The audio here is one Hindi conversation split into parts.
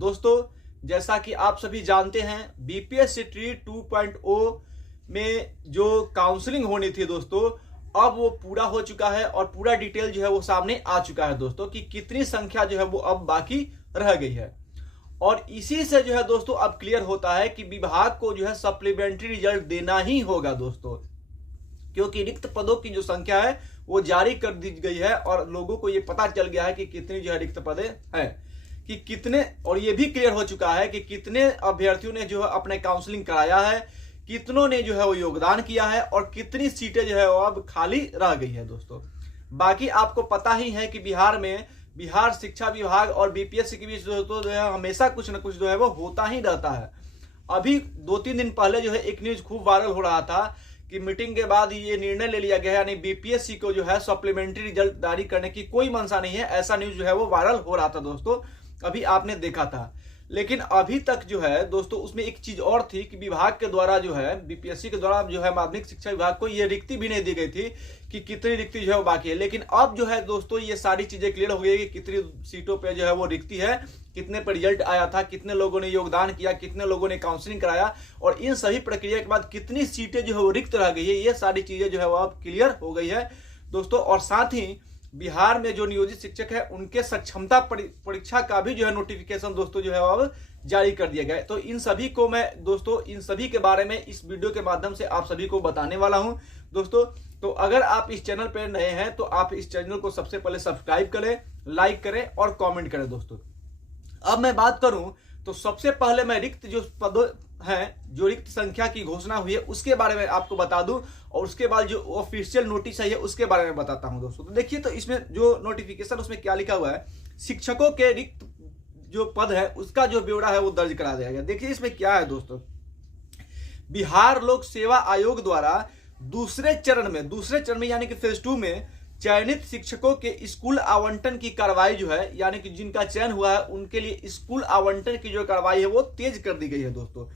दोस्तों जैसा कि आप सभी जानते हैं बीपीएससी ट्री 2.0 में जो काउंसलिंग होनी थी दोस्तों, अब वो पूरा हो चुका है और पूरा डिटेल जो है वो सामने आ चुका है दोस्तों कि कितनी संख्या जो है वो अब बाकी रह गई है। और इसी से जो है दोस्तों अब क्लियर होता है कि विभाग को जो है सप्लीमेंट्री रिजल्ट देना ही होगा दोस्तों, क्योंकि रिक्त पदों की जो संख्या है वो जारी कर दी गई है और लोगों को ये पता चल गया है कि कितनी जो है रिक्त पदे हैं, कि कितने, और ये भी क्लियर हो चुका है कि कितने अभ्यर्थियों ने जो है अपने काउंसलिंग कराया है, कितनों ने जो है वो योगदान किया है और कितनी सीटें जो है वो अब खाली रह गई है दोस्तों। बाकी आपको पता ही है कि बिहार शिक्षा विभाग और बीपीएससी के बीच दोस्तों जो है हमेशा कुछ न कुछ जो है वो होता ही रहता है। अभी 2-3 दिन पहले जो है एक न्यूज खूब वायरल हो रहा था कि मीटिंग के बाद ये निर्णय ले लिया गया है, यानी बीपीएससी को जो है सप्लीमेंट्री रिजल्ट जारी करने की कोई मंशा नहीं है, ऐसा न्यूज जो है वो वायरल हो रहा था दोस्तों, अभी आपने देखा था। लेकिन अभी तक जो है दोस्तों उसमें एक चीज और थी कि विभाग के द्वारा जो है बीपीएससी के द्वारा जो है माध्यमिक शिक्षा विभाग को ये रिक्ति भी नहीं दी गई थी कि कितनी रिक्ति जो है वो बाकी है। लेकिन अब जो है दोस्तों ये सारी चीजें क्लियर हो गई कि कितनी सीटों पे जो है वो रिक्ति है, कितने पर रिजल्ट आया था, कितने लोगों ने योगदान किया, कितने लोगों ने काउंसलिंग कराया और इन सभी प्रक्रिया के बाद कितनी सीटें जो है वो रिक्त रह गई है, ये सारी चीजें जो है वो अब क्लियर हो गई है दोस्तों। और साथ ही बिहार में जो नियोजित शिक्षक है उनके सक्षमता परीक्षा का भी जो है नोटिफिकेशन दोस्तों जो है अब जारी कर दिया गया है। तो इन सभी को मैं दोस्तों इन सभी के बारे में इस वीडियो के माध्यम से आप सभी को बताने वाला हूं दोस्तों। तो अगर आप इस चैनल पर नए हैं तो आप इस चैनल को सबसे पहले सब्सक्राइब करें, लाइक करें और कमेंट करें दोस्तों। अब मैं बात करूं तो सबसे पहले मैं रिक्त जो पद हैं, जो रिक्त संख्या की घोषणा हुई है उसके बारे में आपको बता दूं और उसके बाद जो ऑफिशियल नोटिस है उसके बारे में बताता हूं दोस्तों। तो देखिए, तो इसमें जो नोटिफिकेशन उसमें क्या लिखा हुआ है, शिक्षकों के रिक्त जो पद है उसका जो ब्यौरा है वो दर्ज करा दिया गया। देखिए इसमें क्या है दोस्तों, बिहार लोक सेवा आयोग द्वारा दूसरे चरण में यानी कि फेज 2 में चयनित शिक्षकों के स्कूल आवंटन की कार्रवाई जो है, यानी कि जिनका चयन हुआ है उनके लिए स्कूल आवंटन की जो कार्रवाई है वो तेज कर दी गई है दोस्तों।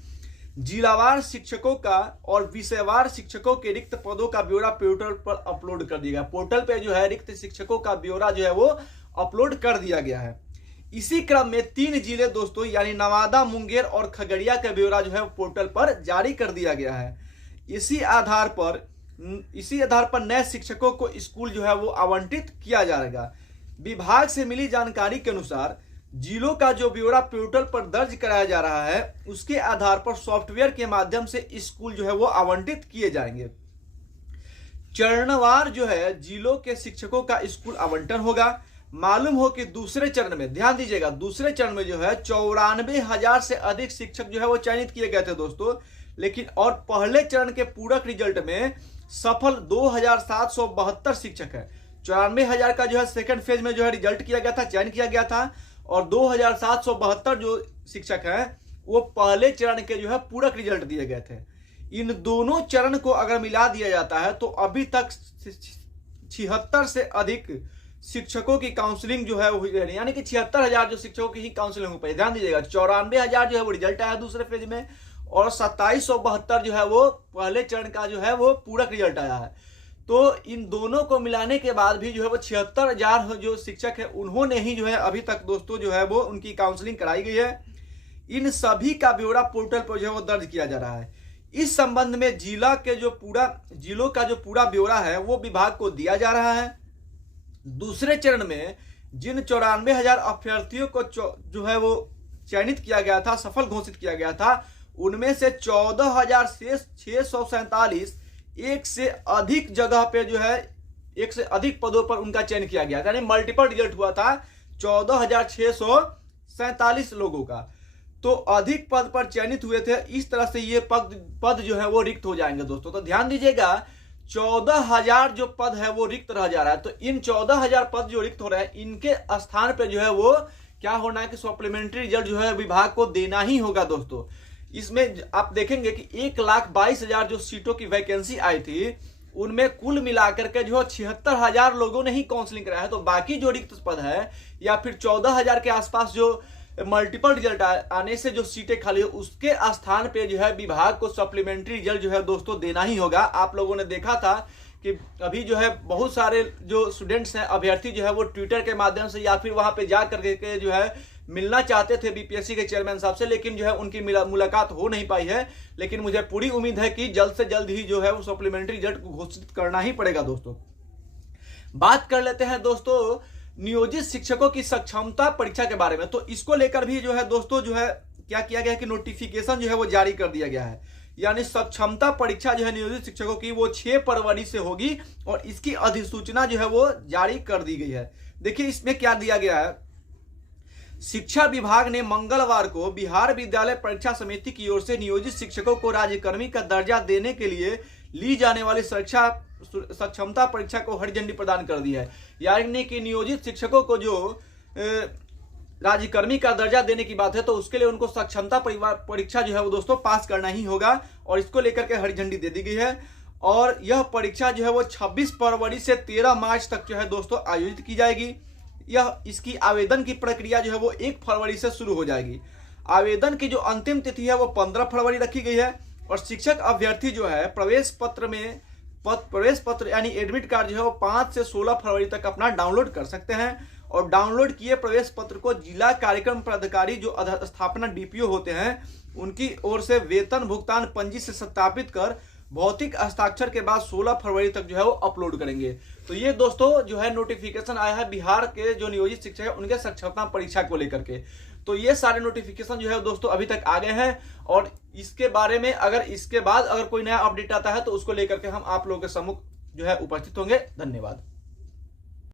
जिलावार शिक्षकों का और विषयवार शिक्षकों के रिक्त पदों का ब्यौरा पोर्टल पर अपलोड कर दिया गया। पोर्टल पे जो है रिक्त शिक्षकों का ब्यौरा जो है वो अपलोड कर दिया गया है। इसी क्रम में 3 जिले दोस्तों यानी नवादा, मुंगेर और खगड़िया का ब्यौरा जो है पोर्टल पर जारी कर दिया गया है। इसी आधार पर नए शिक्षकों को स्कूल जो है वो आवंटित किया जाएगा। विभाग से मिली जानकारी के अनुसार जिलों का जो ब्यौरा पोर्टल पर दर्ज कराया जा रहा है उसके आधार पर सॉफ्टवेयर के माध्यम से स्कूल जो है वो आवंटित किए जाएंगे। चरणवार जो है जिलों के शिक्षकों का स्कूल आवंटन होगा। मालूम हो कि दूसरे चरण में, ध्यान दीजिएगा, दूसरे चरण में जो है 94,000 से अधिक शिक्षक जो है वो चयनित किए गए थे दोस्तों। लेकिन और पहले चरण के पूरक रिजल्ट में सफल 2,772 शिक्षक है। 94,000 का जो है सेकंड फेज में जो है रिजल्ट किया गया था, चयन किया गया था, और 2,772 जो शिक्षक हैं वो पहले चरण के जो है पूरक रिजल्ट दिए गए थे। इन दोनों चरण को अगर मिला दिया जाता है तो अभी तक 76 से अधिक शिक्षकों की काउंसलिंग जो है वो यानी कि 76,000 जो शिक्षकों की ही काउंसलिंग हो पाई। ध्यान दीजिएगा, 94,000 जो है वो रिजल्ट आया दूसरे फेज में और 2772 जो है वो पहले चरण का जो है वो पूरक रिजल्ट आया है। तो इन दोनों को मिलाने के बाद भी जो है वो 76,000 जो शिक्षक है उन्होंने ही जो है अभी तक दोस्तों जो है वो उनकी काउंसलिंग कराई गई है। इन सभी का ब्यौरा पोर्टल पर जो है वो दर्ज किया जा रहा है। इस संबंध में जिलों का जो पूरा ब्यौरा है वो विभाग को दिया जा रहा है। दूसरे चरण में जिन 94,000 अभ्यर्थियों को जो है वो चयनित किया गया था, सफल घोषित किया गया था, उनमें से 14,647 एक से अधिक जगह पे जो है एक से अधिक पदों पर उनका चयन किया गया, यानी मल्टीपल रिजल्ट हुआ था 14,647 लोगों का। तो अधिक पद पर चयनित हुए थे। इस तरह से ये पद जो है वो रिक्त हो जाएंगे दोस्तों। तो ध्यान दीजिएगा, 14,000 जो पद है वो रिक्त रह जा रहा है। तो इन 14,000 पद जो रिक्त हो रहे हैं इनके स्थान पे जो है वो क्या होना है कि सप्लीमेंट्री रिजल्ट जो है विभाग को देना ही होगा दोस्तों। इसमें आप देखेंगे कि 1,22,000 जो सीटों की वैकेंसी आई थी उनमें कुल मिलाकर के जो 76,000 लोगों ने ही काउंसलिंग कराया है। तो बाकी जो रिक्त पद है या फिर 14,000 के आसपास जो मल्टीपल रिजल्ट आने से जो सीटें खाली है उसके स्थान पे जो है विभाग को सप्लीमेंट्री रिजल्ट जो है दोस्तों देना ही होगा। आप लोगों ने देखा था कि अभी जो है बहुत सारे जो स्टूडेंट्स हैं, अभ्यर्थी जो है वो ट्विटर के माध्यम से या फिर वहां पे जा करके जो है मिलना चाहते थे बीपीएससी के चेयरमैन साहब से, लेकिन जो है उनकी मुलाकात हो नहीं पाई है। लेकिन मुझे पूरी उम्मीद है कि जल्द से जल्द ही जो है वो सप्लीमेंट्री रिजल्ट को घोषित करना ही पड़ेगा। दोस्तों बात कर लेते हैं दोस्तों नियोजित शिक्षकों की सक्षमता परीक्षा के बारे में। तो इसको लेकर भी जो है दोस्तों जो है क्या किया गया है कि नोटिफिकेशन जो है वो जारी कर दिया गया है। यानी सक्षमता परीक्षा जो है नियोजित शिक्षकों की वो 6 फरवरी से होगी और इसकी अधिसूचना जो है वो जारी कर दी गई है। देखिए इसमें क्या दिया गया है, शिक्षा विभाग ने मंगलवार को बिहार विद्यालय परीक्षा समिति की ओर से नियोजित शिक्षकों को राज्यकर्मी का दर्जा देने के लिए ली जाने वाली सक्षमता परीक्षा को हरी झंडी प्रदान कर दी है। यानी कि नियोजित शिक्षकों को जो राज्यकर्मी का दर्जा देने की बात है तो उसके लिए उनको सक्षमता परीक्षा जो है वो दोस्तों पास करना ही होगा और इसको लेकर के हरी झंडी दे दी गई है। और यह परीक्षा जो है वो 26 फरवरी से 13 मार्च तक जो है दोस्तों आयोजित की जाएगी। इसकी आवेदन की प्रक्रिया जो है वो 1 फरवरी से शुरू हो जाएगी। आवेदन की जो अंतिम तिथि है वो 15 फरवरी रखी गई है और शिक्षक अभ्यर्थी जो है प्रवेश पत्र यानी एडमिट कार्ड जो है वो 5 से 16 फरवरी तक अपना डाउनलोड कर सकते हैं और डाउनलोड किए प्रवेश पत्र को जिला कार्यक्रम पदाधिकारी जो स्थापना डीपीओ होते हैं उनकी ओर से वेतन भुगतान पंजी से सत्यापित कर भौतिक हस्ताक्षर के बाद 16 फरवरी तक जो है वो अपलोड करेंगे। तो ये दोस्तों जो है नोटिफिकेशन आया है बिहार के जो नियोजित शिक्षक है उनके सक्षमता परीक्षा को लेकर के। तो ये सारे नोटिफिकेशन जो है दोस्तों अभी तक आ गए हैं और इसके बारे में इसके बाद अगर कोई नया अपडेट आता है तो उसको लेकर के हम आप लोगों के सम्मुख जो है उपस्थित होंगे। धन्यवाद।